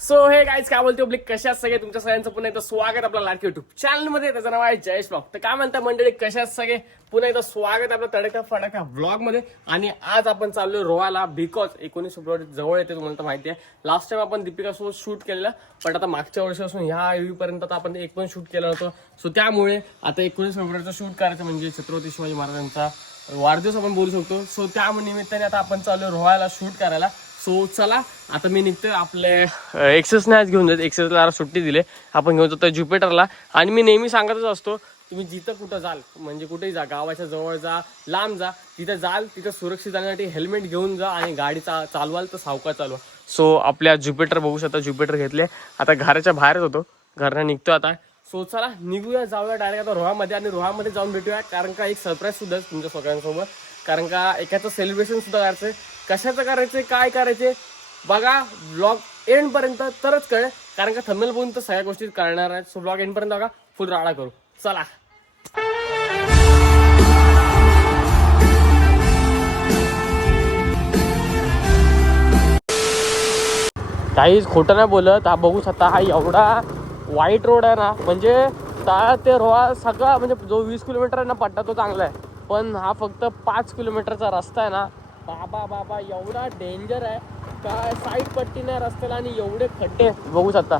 So हे guys काय बोलते पब्लिक, कशात सगळे तुमच्या सगळ्यांचं पुन्हा एकदा स्वागत आपल्या लाडकी युट्यूब चॅनल मध्ये. त्याचं नाव आहे जयेश ब्लॉग. तर काय म्हणता मंडळी, कशात सगळे पुन्हा एकदा स्वागत आपल्या तडका फडका ब्लॉग मध्ये. आणि आज आपण चाललोय रोहाला, बिकॉज 19 फेब्रुवारी जवळ येते. तुम्हाला तर माहिती आहे, लास्ट टाइम आपण दीपिका सोबत शूट केलेलं, पण आता मागच्या वर्षापासून ह्या येईपर्यंत आपण एक पण शूट केलं होतं. सो त्यामुळे आता 19 फेब्रुवारीचा शूट करायचं म्हणजे छत्रपती शिवाजी महाराजांचा वाढदिवस आपण बोलू शकतो. सो त्या निमित्ताने आता आपण चाललोय रोहाला शूट करायला. सो चला आता मी निघतोय. आपले एक्सेसने आज घेऊन जात, एक्सेसला सुट्टी दिली, आपण घेऊन जातो ज्युपिटरला. आणि मी नेहमी सांगतच असतो, तुम्ही जिथं कुठं जाल, म्हणजे कुठेही जा, गावाच्या जवळ जा, लांब जा, तिथं जाल तिथं सुरक्षित जाण्यासाठी हेल्मेट घेऊन जा आणि गाडी चालवाल तर सावकाश चालवा. सो आपल्या ज्युपिटर बघू शकता, ज्युपिटर घेतले. आता घराच्या बाहेरच होतो, घरनं निघतो आता. सो चला निघूया, जाऊया डायरेक्ट आता रोहामध्ये. आणि रोहामध्ये जाऊन भेटूया, कारण का एक सरप्राईज सुद्धा तुमच्या सगळ्यांसोबत. कारण का एकाचं सेलिब्रेशन सुद्धा करायचंय. कशाचं करायचंय, काय करायचे बघा, ब्लॉग एंड पर्यंत तरच कळेल. कारण का थंबनेल बघून तर सगळ्या गोष्टी कळणार आहेत. सो ब्लॉग एंड पर्यंत बघा, फुल राडा करू. चला काहीच खोटं नाही बोलत. हा बघू शकता, हा एवढा वाईट रोड आहे ना, म्हणजे त्या ते रोहा सगळा, म्हणजे जो 20 किलोमीटर आहे ना पट्टा, तो चांगला आहे. पण हा फक्त 5 किलोमीटरचा रस्ता आहे ना, बाबा बाबा एवढा डेंजर आहे. काय साईड पट्टी नाही रस्त्याला आणि एवढे खड्डे बघू शकता.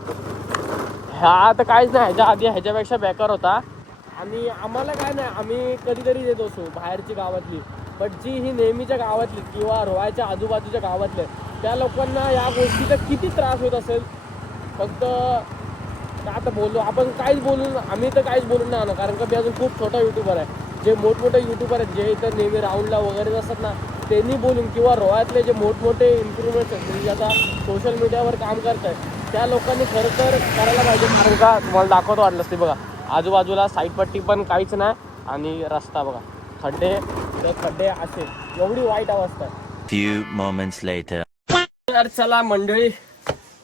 ह्या तर काहीच नाही, ह्याच्या आधी ह्याच्यापेक्षा बेकार होता. आणि आम्हाला काय नाही, आम्ही कधीतरी येत असो बाहेरची गावातली, बट जी ही नेहमीच्या गावातली किंवा रोहाच्या आजूबाजूच्या गावातले, त्या लोकांना या गोष्टीचा किती त्रास होत असेल. फक्त आता बोललो आपण, काहीच बोलून आम्ही तर काहीच बोलून नाही आणा. कारण का मी अजून खूप छोटा युट्यूबर आहे. जे मोठमोठे युट्यूबर आहेत, जे इथं नेहमी राऊंडला वगैरे असतात ना, त्यांनी बोलून, किंवा रोहातले जे मोठमोठे इन्फ्लुएन्सर्स आहेत, म्हणजे आता सोशल मीडियावर काम करत आहेत, त्या लोकांनी खरं तर करायला पाहिजे. कारण का तुम्हाला दाखवतो वाटलंच ते बघा, आजूबाजूला साईड पट्टी पण काहीच नाही आणि रस्ता बघा, खड्डे ते खड्डे असे, एवढी वाईट अवस्था आहे. Few moments later. तर चला मंडळी,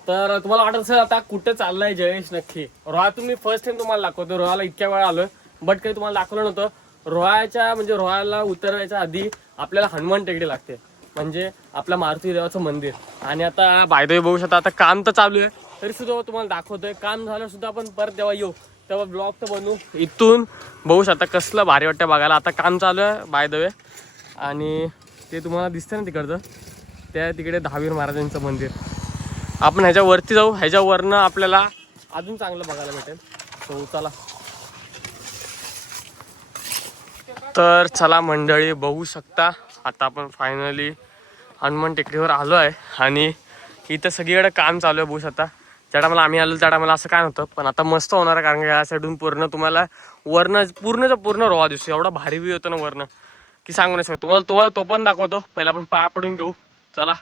तर तुम्हाला वाटत असेल आता कुठे चाललाय जयेश नक्की. रोहा तुम्ही फर्स्ट टाइम तुम्हाला दाखवतो. रोहाला इतक्या वेळा आलोय, बट काही तुम्हाला दाखवलं नव्हतं. रोहाच्या म्हणजे रोहाला उतरायच्या आधी आपल्याला हनुमान टेकडी लागते, म्हणजे आपल्या मारुती देवाचं मंदिर. आणि आता बाय द वे बघू शकता, आता काम तर चालू आहे, तरी सुद्धा तुम्हाला दाखवतोय. काम झालं सुद्धा आपण परत जेव्हा येऊ तेव्हा ब्लॉग तर बनवू. इथून बघू शकता कसलं भारी वाटतं बघायला. आता काम चालू आहे बाय द वे, आणि ते तुम्हाला दिसतं ना तिकडचं, त्या तिकडे दहावीर महाराजांचं मंदिर. आपण ह्याच्यावरती जाऊ, ह्याच्यावरनं आपल्याला अजून चांगलं बघायला भेटेल. सो चला. तर चला मंडळी, बघू शकता आता आपण फायनली हनुमान टेकडीवर आलो आहे. आणि इथं सगळीकडे काम चालू आहे बघू शकता. ज्या टायमाला आम्ही आलो त्या टायमाला असं काय नव्हतं, पण आता मस्त होणार आहे. कारण का या साईडून पूर्ण तुम्हाला वरनं पूर्णच्या पूर्ण रोहा दिसतो. एवढा भारी व्ह्यू होतं ना वरनं, की सांगू नाही शकतो. तुम्हाला तो पण दाखवतो. पहिला आपण पाया पडून घेऊ, चला.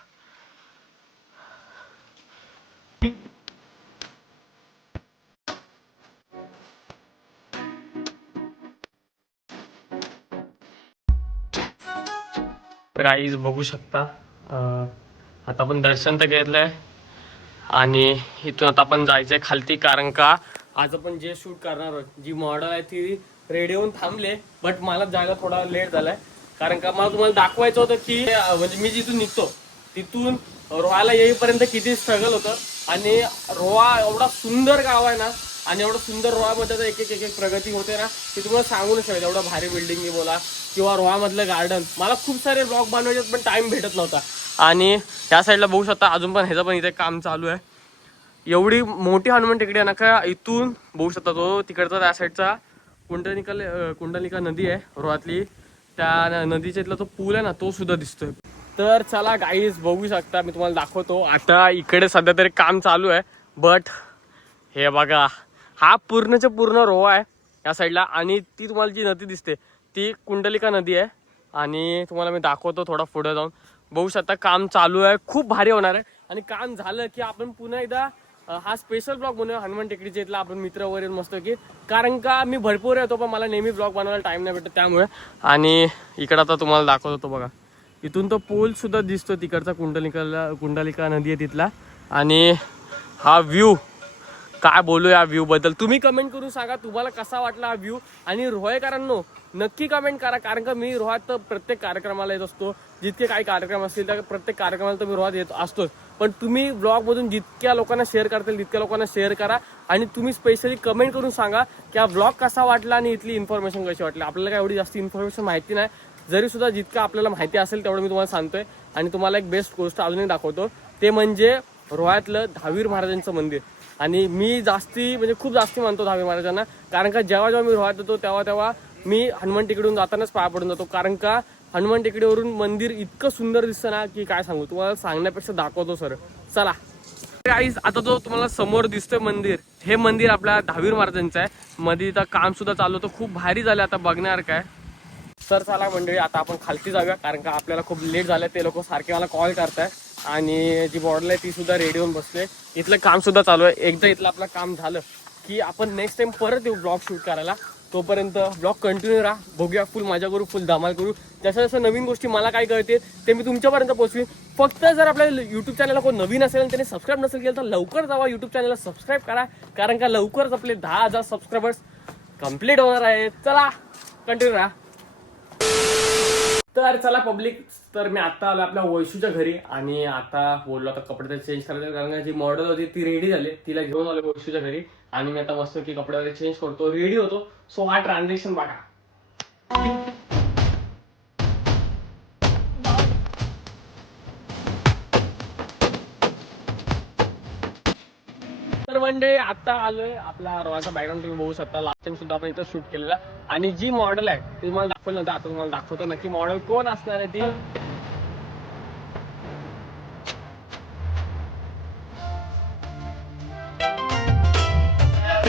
गाईज बघू शकता, आता आपण दर्शन तर घेतलंय आणि इथून आता आपण जायचंय खालती. कारण का आज आपण जे शूट करणार आहोत, जी मॉडेल आहे ती रेडी होऊन थांबले, बट मला जायला थोडा लेट झालाय. कारण का मला तुम्हाला दाखवायचं होतं की म्हणजे मी जिथून निघतो तिथून रोहाला येईपर्यंत किती स्ट्रगल होतं. आणि रोहा एवढा सुंदर गाव आहे ना, आणि एवढं सुंदर रोहामध्ये तर एक एक प्रगती होते ना, की तुम्हाला सांगू नाही शकत. एवढं भारी बिल्डिंग बोला किंवा रोहामधलं गार्डन, मला खूप सारे ब्लॉग बनवायचे पण टाइम भेटत नव्हता. आणि या साईडला बघू शकता अजून पण ह्याचं पण इथे काम चालू आहे. एवढी मोठी हनुमान टेकडी आहे ना, का इथून बघू शकता तो तिकडचा त्या साईडचा कुंडलिका नदी आहे रोहातली, त्या नदीच्या इथला तो पूल आहे ना, तो सुद्धा दिसतोय. तर चला गाईज बघू शकता, मी तुम्हाला दाखवतो. आता इकडे सध्या तरी काम चालू आहे, बट हे बघा, हा पूर्णच्या पूर्ण रोहा आहे या साईडला. आणि ती तुम्हाला जी नदी दिसते ती कुंडलिका नदी आहे. आणि तुम्हाला मी दाखवतो थोडा पुढे जाऊन. बघू शकता काम चालू आहे, खूप भारी होणार आहे. आणि काम झालं की आपण पुन्हा एकदा हा स्पेशल ब्लॉग बनवूया हनुमान टेकडीच्या इथला, आपण मित्र वगैरे मस्त की. कारण का मी भरपूर येतो, पण मला नेहमी ब्लॉग बनवायला टाइम नाही भेटत त्यामुळे. आणि इकडं आता तुम्हाला दाखवतो बघा, इथून तो पूल सुद्धा दिसतो तिकडचा, कुंडलिका नदी आहे तिथला. आणि हा व्ह्यू, काय बोलू या व्ह्यू बद्दल, तुम्ही कमेंट करून सांगा तुम्हाला कसा वाटला हा व्ह्यू. आणि रोहेकरांनो नक्की कमेंट करा. कारण का मी रोहात प्रत्येक कार्यक्रमाला येत असतो, जितके काही कार्यक्रम असतील त्या प्रत्येक कार्यक्रमाला तर मी रोहात येत असतोच. पण तुम्ही ब्लॉगमधून जितक्या लोकांना शेअर करतील तितक्या लोकांना शेअर करा आणि तुम्ही स्पेशली कमेंट करून सांगा की हा ब्लॉग कसा वाटला आणि इथली इन्फॉर्मेशन कशी वाटली. आपल्याला काय एवढी जास्त इन्फॉर्मेशन माहिती नाही, जरी सुद्धा जितकं आपल्याला माहिती असेल तेवढं मी तुम्हाला सांगतोय. आणि तुम्हाला एक बेस्ट गोष्ट अजूनही दाखवतो, ते म्हणजे रोह्यातलं दहावीर महाराजांचं मंदिर. आणि मी म्हणजे खूप जास्ती मानतो दहावीर महाराजांना, कारण का जेव्हा मी रोह्यात येतो तेव्हा मी हनुमान टेकडीवरून जातानाच पाया पडून जातो. कारण का हनुमान टेकडीवरून मंदिर इतकं सुंदर दिसतं ना की काय सांगू, तुम्हाला सांगण्यापेक्षा दाखवतो सर. चला गाईज, आता जो तुम्हाला समोर दिसतोय मंदिर, हे मंदिर आपल्या दहावीर महाराजांचं आहे. मध्ये इथं काम सुद्धा चालू होतं, खूप भारी झालं, आता बघणार काय. सर चला मंडळी, आता आपण खालती जाऊया, कारण का आपल्याला खूप लेट झालं. ते लोक सारखे मला कॉल करताय आणि जी बॉर्डर आहे ती सुद्धा रेडी होऊन बसले. इथलं काम सुद्धा चालू आहे. एकदा इथलं आपलं काम झालं की आपण नेक्स्ट टाइम परत येऊ ब्लॉग शूट करायला. तोपर्यंत ब्लॉग कंटिन्यू राहा, बघूया, फुल मजा करू, फुल धमाल करू. जसं जसं नवीन गोष्टी मला काय कळते ते मी तुमच्यापर्यंत पोहोचवीन. फक्त जर आपल्या यूट्यूब चॅनलला कोण नवीन असेल आणि त्याने सबस्क्राईब नसेल केलं तर लवकर जावा यूट्यूब चॅनलला सबस्क्राईब करा, कारण का लवकरच आपले 10,000 सबस्क्रायबर्स कंप्लीट होणार आहेत. चला कंटिन्यू राहा. तर चला पब्लिक, तर मी आता आलो आपल्या वैशूच्या घरी आणि आता बोललो आता कपडे तर चेंज करायचे, कारण का जी मॉडेल होती ती रेडी झाली, तिला घेऊन आलो वैशूच्या घरी आणि मी आता मस्त की कपडे वगैरे चेंज करतो, रेडी होतो. सो हा ट्रान्झॅक्शन बघा. तर म्हणजे आता आलोय आपला रोहाचा बॅकग्राऊंड तुम्ही बघू शकता. लास्ट टाइम सुद्धा आपण इथं शूट केलेला आणि जी मॉडेल आहे ती तुम्हाला दाखवलं नव्हतं, आता तुम्हाला दाखवतो नक्की मॉडेल कोण असणार आहे ती.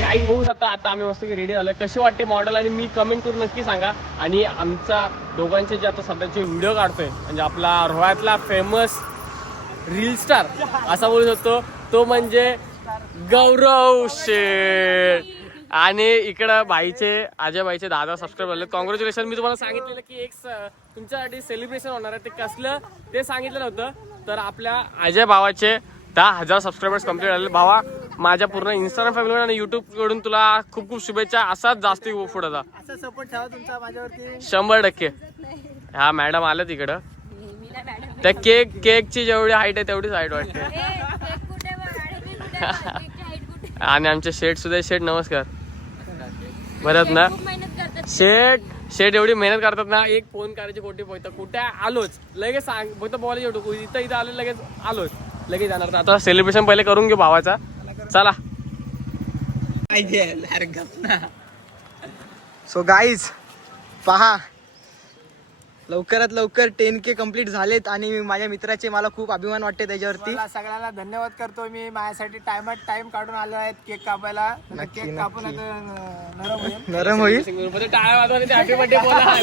काही होऊ शकता. आता आम्ही मस्त रेडी झालोय. कशी वाटते मॉडेल आणि मी कमेंट करून नक्की सांगा. आणि आमचा दोघांचे जे आता सध्याचे व्हिडिओ काढतोय, म्हणजे आपला रोह्यातला फेमस रील स्टार असा बोलू शकतो, तो म्हणजे गौरव शेठ. आणि इकडं अजय भाईचे 10,000 सबस्क्राईब झाले, कॉंग्रॅच्युलेशन. मी तुम्हाला सांगितलेलं की एक तुमच्यासाठी सेलिब्रेशन होणार आहे, ते कसलं ते सांगितलं नव्हतं. तर आपल्या अजय भावाचे 10,000 सबस्क्रायबर्स कंप्लीट झाले. भावा, माझ्या पूर्ण इंस्टाग्राम फॅमिली आणि युट्यूब कडून तुला खूप खूप शुभेच्छा. असाच जास्ती पुढे जा, असा सपोर्ट ठेवा तुमचा माझ्यावरती 100%. हा मॅडम आलं तिकडं, त्या केकची जेवढी हाईट आहे तेवढीच हाईट वाटते. आणि आमचे शेठ सुद्धा. शेठ नमस्कार. बरं ना शेठ एवढी मेहनत करतात ना, एक फोन करायची कोटी पोहता कुठे आलोच लगेच सांग, फक्त बोलायची एवढं इथं आलो लगेच आलोच लगेच जाणार. तर आता सेलिब्रेशन पहिले करून घेऊ भावाचा. चला. सो गाईज पहा, लवकरात लवकर 10K कंप्लीट झालेत आणि माझ्या मित्राचे मला खूप अभिमान वाटते त्याच्यावरती. सगळ्यांना धन्यवाद करतो मी. माझ्यासाठी टाइम काढून आलो आहेत केक कापायला. केक कापून नरम होईल. टाळ्या वाजवा, हॅपी बर्थडे बोला.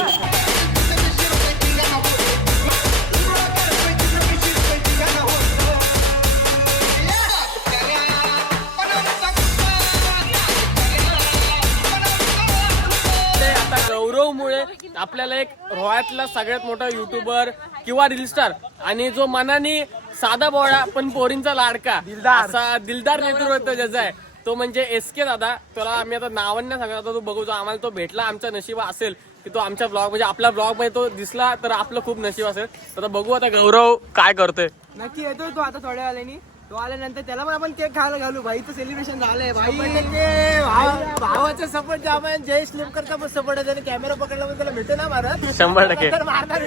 गौरवमुळे आपल्याला एक रोह्यातला सगळ्यात मोठा युट्यूबर किंवा रील स्टार आणि जो मनाने साधा बोळा पण पोरींचा लाडका असा दिलदार नेतृत्व ज्याचा आहे तो म्हणजे SK दादा. त्याला आम्ही आता नावाने सांगत, आता तो बघू, आम्हाला तो भेटला, आमचा नशीब असेल की तो आमच्या ब्लॉग म्हणजे आपल्या ब्लॉग मध्ये तो दिसला तर आपलं खूप नशीब असेल. तर बघू आता गौरव काय करतोय. नक्की येतोय तो आता थोड्या वेळाने. तो आल्यानंतर त्याला पण आपण केक खायला घालू. भाईचं सेलिब्रेशन झालंय. भाई भावाचा सपोर्ट जाम आहे. जय स्लिम करता पण सपोर्ट आहे. त्याने कॅमेरा पकडला पण त्याला भेटे ना मारत 100%. मारणार.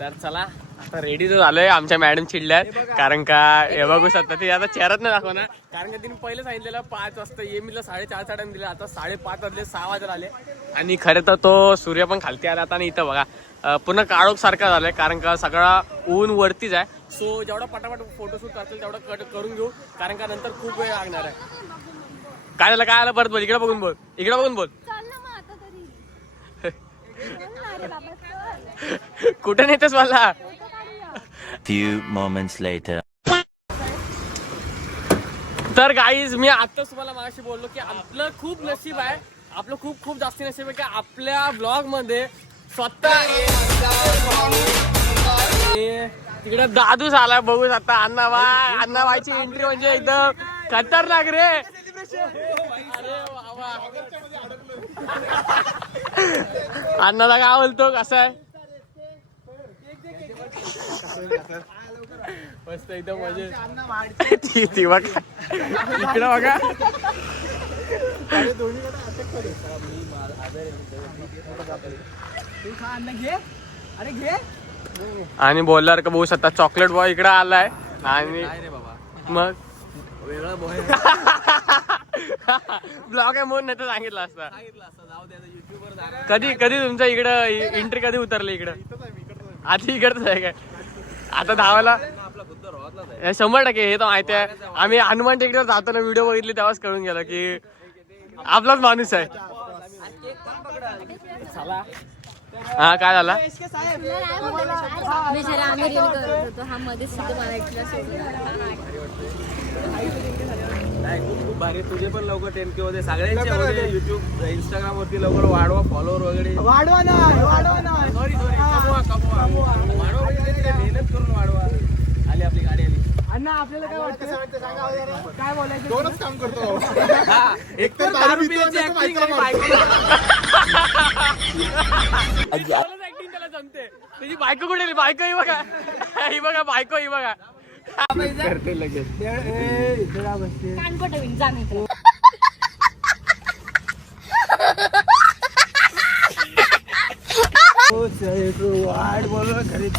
तर चला आता रेडी तर झालोय. आमच्या मॅडम चिडल्यात, कारण का हे बघू शकता ती आता चेहरात नाही दाखवणार, कारण का तिने पहिले सांगितलेलं 5 वाजता ये, मी 4:30 साड्याने दिले, आता 5:30 वाजले, 6 वाजता आले. आणि खरं तर तो सूर्य पण खालती आला आता. आणि इथं बघा पुन्हा काळोख सारखा झालाय, कारण का सगळा ऊन वरतीच आहे. सो जेवढा पटापट फोटोशूट करतील तेवढं करून घेऊ, कारण का नंतर खूप वेळ लागणार आहे. काय झालं काय आलं परत बोल, इकडे बघून बोल, इकडे बघून बोल. कुठे नेतेस मला. Few moments later. तर गाईज मी आताच तुम्हाला माझ्याशी बोललो की आपलं खूप नशीब आहे, आपलं खूप खूप जास्ती नशीब आहे की आपल्या ब्लॉग मध्ये स्वतः तिकडे दादूच आलाय. बघू आता अण्णाबाईची एंट्री म्हणजे एकदम खतरनाक रे. अरे वा, अण्णाला काय बोलतो, कसं आहे. मस्त एकदम मजे ती बघा इकडं बघा. आणि बोलणार का बघू शकता चॉकलेट बॉय इकडे आलाय आणि मग वेगळा बॉय ब्लॉग आहे म्हणून नाही तर सांगितलं असतं. कधी कधी तुमच्या इकडं एंट्री कधी उतरली इकडं? आधी इकडच आहे काय? आता धावायला 100% हे तर माहिती आहे. आम्ही हनुमान टेकडीवर जाताना व्हिडिओ बघितली तेव्हाच कळून गेलं की आपलाच माणूस आहे. हा काय झाला? मी जरा आम्ही रील करत होतो हा मध्ये सुद्धा मराठीला सोडून खूप भारी. तुझे पण लवकर 10K होते सगळ्यांचे होते. युट्यूब इंस्टाग्राम वरती लवकर वाढवा फॉलोअर वगैरे. वाढवा ना सॉरी कमवा मेहनत करून वाढवा. आली आपली गाडी आली. अण्णा आपल्याला काय वाटतं काय बोलायचं? दोनच काम करतो एक तर दारू पिण्याची acting आणि बायको. ऍक्टिंग त्याला जमते. त्याची बायको कुठे गेली? बायको ही बघा ही बघा बायको ही बघा करते लगेच. कानपट होईल जा मित्र. वाढ बोलवा खरीच.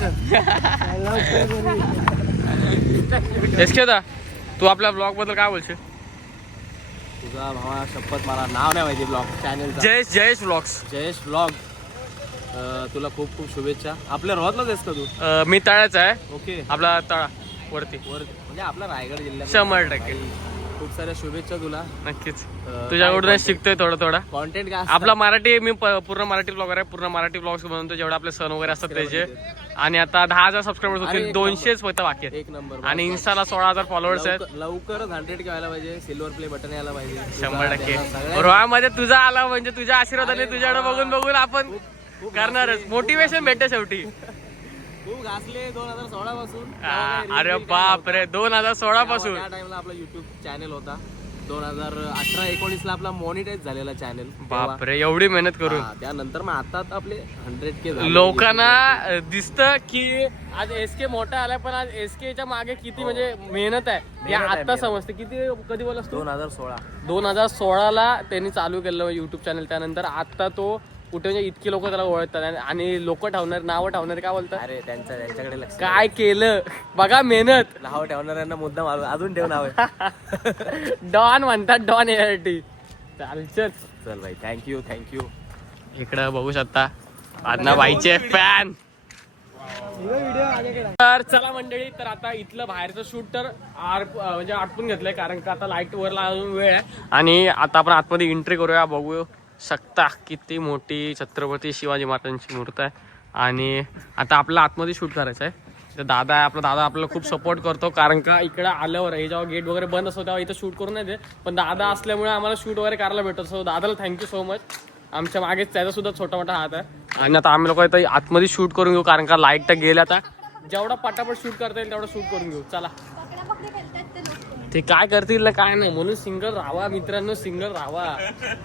एसके तू आपल्या ब्लॉग बद्दल काय बोलशील? तुझा भावा शपथ मला नाव नाही माहिती ब्लॉग चॅनलचं. जयेश ब्लॉग्स. जयेश ब्लॉग. तुला खूप खूप शुभेच्छा. आपल्या रोहतलाच आहेस का तू? मी तळाचा आहे. ओके. आपला तळा वरती म्हणजे आपला रायगड जिल्ह्यात 100%. खूप साऱ्या शुभेच्छा तुला. नक्कीच तुझ्याकडून शिकतोय थोडं थोडं. कॉन्टेंट काय आपला मराठी मी पूर्ण मराठी ब्लॉगर आहे. पूर्ण मराठी ब्लॉग्स बनवतो जेवढे आपले सण वगैरे असतात त्याचे. आणि आता 10,000 सबस्क्रायबर्स होतील. 200च फक्त बाकी आहेत. एक नंबर. आणि इन्स्टाला 16,000 फॉलोअर्स आहेत. लवकरच 100K व्हायला पाहिजे. सिल्वर प्ले बटन यायला पाहिजे. 100%. रोहामध्ये तुझा आला म्हणजे तुझ्या आशीर्वादाने तुझ्याकडे बघून आपण करणारच. मोटिवेशन भेटते शेवटी. खूप घासले 2016 पासून. अरे बाप रे 2016 पासून. त्या टाइमला आपला युट्यूब चॅनल होता. 2018-19 ला आपला मॉनिटाईज झालेला चॅनल. बाप रे एवढी मेहनत करून. त्यानंतर मग आता आपले 100K झाले. लोकांना दिसतं की आज एसके मोठा आलाय पण आज एसकेच्या मागे किती म्हणजे मेहनत आहे हे आता समजते. किती कधी बोलस तू? 2016ला त्यांनी चालू केलं युट्यूब चॅनल. त्यानंतर आता तो कुठे म्हणजे इतकी लोक त्याला ओळखतात आणि लोक नावं ठेवणारे काय बोलतात? अरे त्यांच्याकडे लक्ष. काय केलं बघा मेहनत. नाव ठेवणाऱ्यांना मुद्दा मारून अजून ठेव नाव. डॉन म्हणतात डॉन एआरटी. चालचंच. चल भाई थँक्यू. इकडं बघू शकता आदना बाईचे फॅन. तर चला मंडळी तर आता इथलं बाहेरचं शूट तर म्हणजे आटपून घेतलंय कारण का आता लाईट वरला अजून वेळ आहे. आणि आता आपण आतमध्ये एंट्री करूया. बघू शकता किती मोठी छत्रपती शिवाजी महाराजांची मूर्ती आहे. आणि आता आपल्याला आतमध्ये शूट करायचं आहे. तर दादा आहे आपला. दादा आपल्याला खूप सपोर्ट करतो कारण का इकडं आल्यावर हे जेव्हा गेट वगैरे बंद असतो तेव्हा इथं शूट करून नाही दे. पण दादा असल्यामुळे आम्हाला शूट वगैरे करायला भेटतो. सो दादाला थँक्यू सो मच. आमच्या मागेच त्याचा सुद्धा छोटा मोठा हात आहे. आणि आता आम्ही लोक इथं आतमध्ये शूट करून घेऊ कारण का लाईट तर गेल्या. आता जेवढा पटापट शूट करता येईल तेवढा शूट करून घेऊ. चला. ते काय करतील काय नाही म्हणून सिंगल राहावा मित्रांनो. सिंगल राहावा.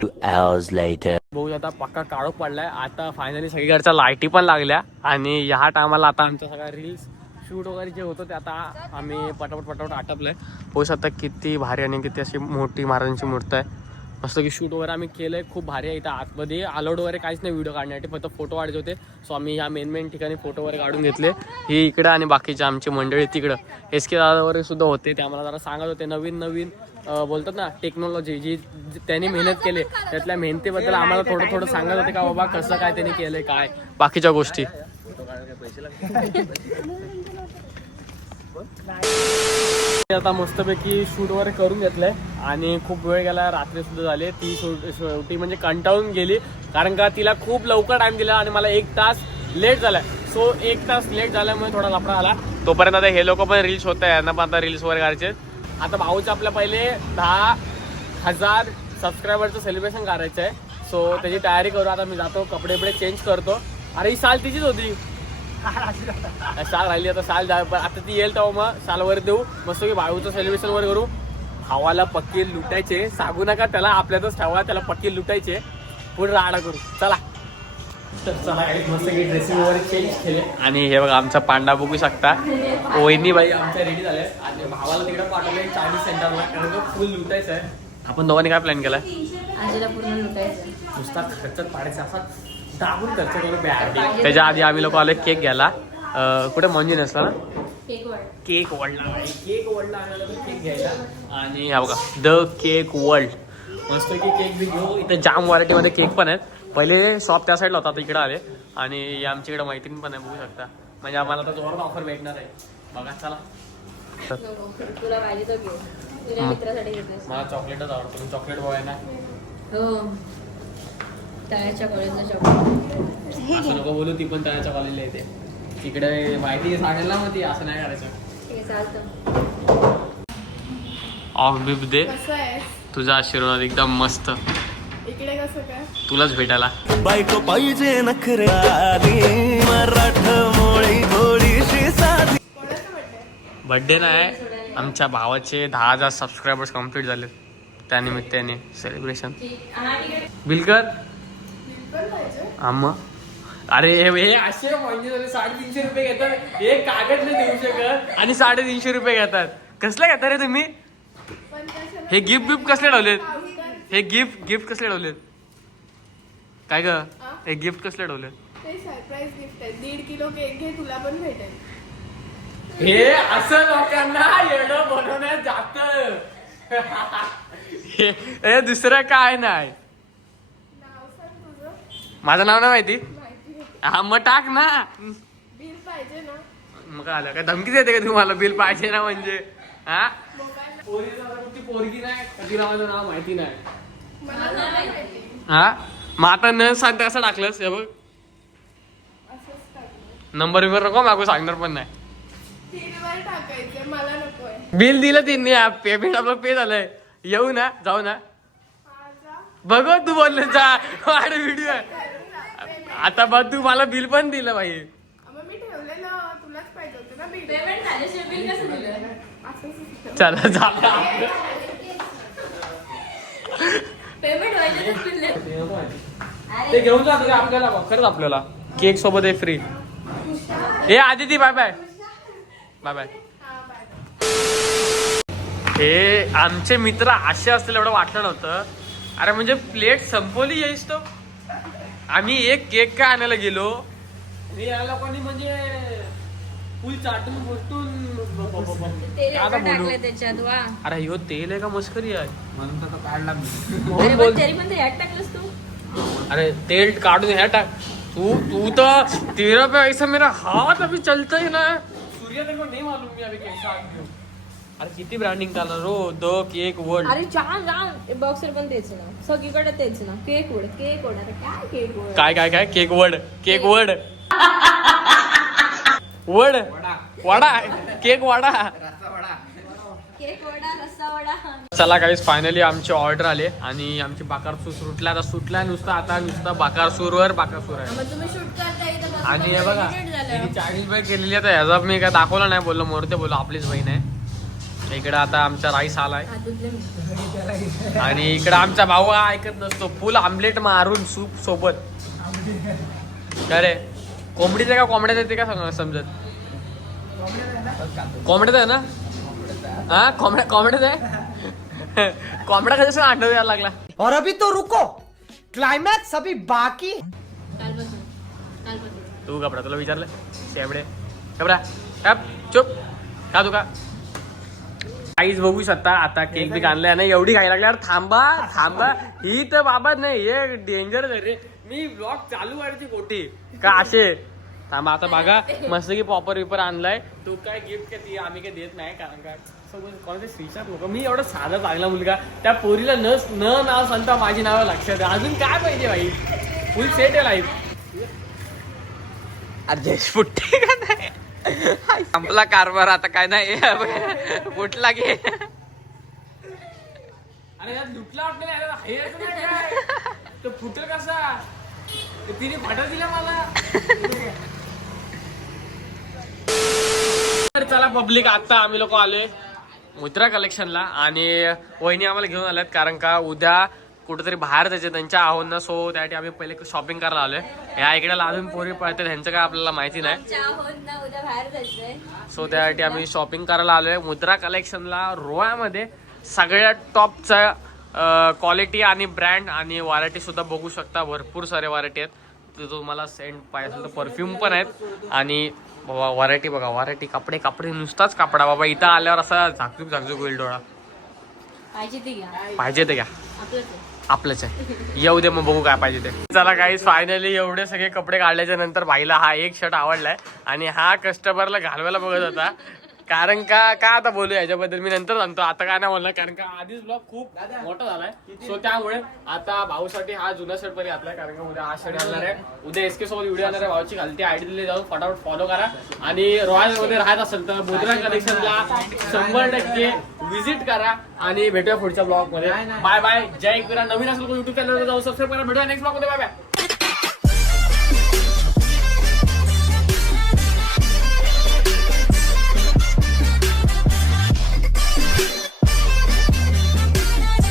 2 hours later. बघू आता पक्का काळोख पडलाय. आता फायनली सगळीकडच्या लाईटी पण लागल्या. आणि ह्या टायमाला आता आमच्या सगळ्या रील्स शूट वगैरे जे होतं ते आता आम्ही पटापट आटपलंय. होऊ शकता किती भारी आणि किती अशी मोठी महाराजांची मूर्ती आहे. मस्त की शूट वगैरे आम्ही केलंय. खूप भारी आहे. इथं आतमध्ये अलाउड वगैरे काहीच नाही व्हिडिओ काढण्यासाठी. फक्त फोटो काढायचे होते. सो आम्ही ह्या मेन ठिकाणी फोटो वगैरे काढून घेतले. ही इकडं आणि बाकीची आमची मंडळी तिकडं. एसके दादा वगैरे सुद्धा होते. ते आम्हाला जरा सांगत होते नवीन बोलतात ना टेक्नॉलॉजी जी त्यांनी मेहनत केली त्यातल्या मेहनतीबद्दल आम्हाला थोडं सांगत होते का बाबा कसं काय त्यांनी केलंय काय बाकीच्या गोष्टी. आता मस्तपैकी शूट वगैरे करून घेतलंय आणि खूप वेळ गेला. रात्री सुद्धा झाले. ती शेवटी म्हणजे कंटाळून गेली कारण का तिला खूप लवकर टाइम दिला आणि मला 1 तास लेट झालाय. सो 1 तास लेट झाल्यामुळे थोडा लफडा आला. तोपर्यंत आता हे लोक पण रील्स होत आहे. यांना पण आता रील्स वगैरे करायचे. आता भाऊचं आपल्या पहिले 10,000 सबस्क्रायबरचं सेलिब्रेशन करायचं आहे. सो त्याची तयारी करू. आता मी जातो कपडे चेंज करतो. अरे ही साल तिचीच होती. साल राहिली आता. साल आता ती येईल तेव्हा मग साल वर देऊ. मस्त की भाऊचं सेलिब्रेशन वर करू. भावाला पक्के लुटायचे. सांगू नका त्याला आपल्यातच ठेवा. त्याला पक्के लुटायचे. पुढे राडा करू. चला. तर चला मस्त की ड्रेसिंग वगैरे चेंज केले आणि हे बघा आमचा पांडा बघू शकता. वहिनी बाई आमच्या रेडी झाल्या आणि भावाला तिकडे पाठवले चायनीज सेंटरला कारण तो फुल लुटायचं आहे. आपण दोघांनी काय प्लॅन केलाय? आजीला पूर्ण लुटायचं. नुसता खर्चात पाडायचा असा दाबून खर्च करू बॅग. त्याच्या आधी आम्ही लोक आले केक घ्यायला. कुठे मंजी नसला ना केक वर्ल्डला आम्हाला केक घ्यायला आणि हा बघा द केक वर्ल्ड मस्त की केक बी घेऊ. इथे जाम व्हरायटीमध्ये केक पण आहेत. पहिले शॉप त्या साईडला होता आता इकडे आले आणि आमच्याकडे मैत्रीण पण आहे बघू शकता. म्हणजे आम्हाला आता जोरात ऑफर भेटणार आहे बघा. चला तुला पाहिजे तो घेऊ. तुझ्या मित्रासाठी घेतलंस. मला चॉकलेटच आवडतं. तुम्ही चॉकलेट बघाय ना हो त्याच्या कॉलेजला चॉकलेट. असं नको बोलू. ती पण त्याच्या कॉलेजला येते तिकडे माहिती सांगेल ना मग ती असं नाही करायचं. हे चालतं. ऑफ बिफ दे. कसं आहे तुझा आशीर्वाद एकदम मस्त. इकडे कसं काय तुलाच भेटायला. बायको पाहिजे नखऱ्याली मराठ मोळी थोडीशी साधी. कोणाचं बर्थडे बर्थडे नाही आमच्या भावाचे 10,000 सबस्क्रायबर्स कम्प्लीट झाले त्यानिमित्ताने सेलिब्रेशन. बिलकर पण पाहिजे आम्हा अरे हे असे म्हणजे 350 रुपये घेतात. एक कागद नाही देऊ शकत आणि 350 रुपये घेतात. कसले घेतात रे तुम्ही? पण कशाला हे गिफ्ट बिफ्ट कसले ठेवलेत? हे गिफ्ट कसले ठेवलेत? काय ग हे गिफ्ट कसले ठेवलेत? ते सरप्राईज गिफ्ट आहे 1.5 किलो केक घे तुला पण भेटेल. हे असं लोकांना येणं बनवण्यात जात. हे दुसरं काय नाही. नाव सांग तुझं. माझं नाव नाही माहिती. माहिती आहे. हा मग टाक ना. बिल पाहिजे ना. मग काय आलं काय धमकी देते का तुम्हाला बिल पाहिजे ना म्हणजे? हा मोबाईल पोरगी पोरगी नाही तिला माझं नाव माहिती नाही. मला नाही माहिती. हा मग आता न सांगता कसं टाकलंस हे बघ. असंच टाकलं. नंबर बिंबर नको मागू सांगणार पण नाही. 3 वर टाकायचं मला नकोय. बिल दिलं तिने पेमेंट आपलं पे झालंय. येऊ ना जाऊ ना हा जा. बघ तू बोललं जा वाढ व्हिडिओ आहे. करून टाक. आता बघ तू मला बिल पण दिलं भाई. मग मी ठेवलेलं तुलाच पाहिजे होतं ना बिल. पेमेंट झाल्याशिवाय बिल कसं दिलं? असंच चला जा. पेमेंट व्हायचं बिल ते घेऊन जा तुझ्या आपल्याला खरंच आपल्याला केक सोबत आहे फ्री. हे Aditi bye bye bye bye. हा बाय. हे आमचे मित्र असे असतील एवढं वाटलं नव्हतं. अरे म्हणजे प्लेट संपवली यायच तो. आम्ही एक केक काय आणायला गेलो मी या लोकांनी म्हणजे फुल चाटून गोष्टून तेल आता बोलू. टाकलं त्याच्यात वा. अरे ह्यो तेल आहे का मस्करी आहे म्हणून तर काढला मी. अरे बोल. पण तरी पण ते ह्यात टाकलंस तू. अरे तेल काढून ह्या टाक. तू तो 13 पे ऐसा मेरा हाथ अभी चलता है ना. सूर्य तेरे को नहीं मालूम मैं अभी कैसा आदमी हूँ. अरे किती ब्रँडिंग करणार रो द केक वर्ल्ड. अरे छान बॉक्सर पण तेच ना सगळीकडे तेच ना. केक वड अरे काय केक वड. काय केक वर्ड वड वडा केक वडा. केक वडा रस्सा वडा. चला गाईस फायनली आमची ऑर्डर आले आणि आमची बाकारसूर सुटला नुसता. आता नुसता बाकारसूर आहे. मग तुम्ही शूट करता इथं बसून आणि हे बघा edit झालं. तिने 40 बाय केलेली आहे. ह्याचा मी काय दाखवलं नाही बोललो मोरते बोललो आपलीच बहीण आहे. इकडे आता आमचा राईस आलाय हातूतले मी. आणि इकडे आमचा भाऊ हा ऐकत नसतो. फुल आमलेट मारून सूप सोबत. काय रे कोंबडीचं का कोंबड्याचं ते का समजत? कोंबड्याचं आहे ना. हा कोंबड्याचं आहे. कोंबडा कशाला आठवू यायला लागला. और अभी तो रुको क्लाइमैक्स अभी बाकी. कालपासून तू कपडा तुला विचारलं शेबडे कपडा टप चुप का तू का काहीच बघू शकता. आता केक बी आणलाय ना एवढी खायला लागल्यावर थांबा ही तर बाबा नाही हे डेंजर आहे रे. मी ब्लॉग चालू करायची खोटी का असे थांबा. आता बघा मस्त की पॉपर विपर आणलाय. तू काय गिफ्ट काय आम्ही काय देत नाही कारण काय सोबत कोणाचे श्रीशात लोक. मी एवढा साधा चांगला मुलगा त्या पोरीला न नाव सांगता माझी नावं लक्षात आहे. अजून काय पाहिजे भाई फुल सेट आहे लाईफ. अरे फुटते का नाही संपला कारभार आता काय नाही फुटला की. अरे यात लुटला आपल्याला हे असं नाही काय तो फुटल कसा तिने फाटा दिला मला. तर चला पब्लिक आता आम्ही लोक आलोय मुद्रा कलेक्शनला आणि वहिनी आम्हाला घेऊन आल्यात कारण का उद्या कुठेतरी बाहेर जायचे त्यांच्या आहोंना. सो त्यासाठी आम्ही पहिले शॉपिंग करायला आलोय. ह्या इकडे अजून पोरी पळते त्यांचं काय आपल्याला माहिती नाही. उद्या बाहेर जायचंय. सो त्यासाठी आम्ही शॉपिंग करायला आलोय मुद्रा कलेक्शनला. रोह्यामध्ये सगळ्यात टॉपचा क्वालिटी आणि ब्रँड आणि व्हरायटी सुद्धा बघू शकता. भरपूर सारे व्हरायटी आहेत. तर तुम्हाला सेंट पाहिजे असेल तर परफ्यूम पण आहेत. आणि बाबा व्हरायटी बघा, व्हरायटी कपडे नुसताच कपडा बाबा. इथं आल्यावर असा झाकझूक होईल डोळा. पाहिजे ते घ्या. पाहिजे ते घ्या, आपलंच आहे. आपलंच आहे. येऊ दे मग बघू काय पाहिजे ते. चला गाईस, फायनली एवढे सगळे कपडे काढल्याच्या नंतर भाईला हा एक शर्ट आवडलाय आणि हा कस्टमरला घालवायला बघत होता. कारण का आता बोलू याच्याबद्दल मी नंतर सांगतो. आता काय नाही बोलणार कारण का आधीच ब्लॉग खूप मोठा झालाय. सो त्यामुळे आता भाऊसाठी हा जुना शर्ट पण घातलाय. कारण का उद्या हा शर्ट घालणार आहे. उद्या SK सोबत व्हिडिओ आणणार आहे. भाऊची घालती आयडी दिली जाऊन फटाफट फॉलो करा. आणि रॉयलमध्ये राहत असेल तर मुद्रा कलेक्शनला 100% व्हिजिट करा. आणि भेटूया पुढच्या ब्लॉग मध्ये. Bye bye. जय एकविरा. नवीन असेल तर युट्यूब चॅनलवर जाऊन सबस्क्राईब करा. भेटूया नेक्स्ट ब्लॉग मध्ये. Bye bye.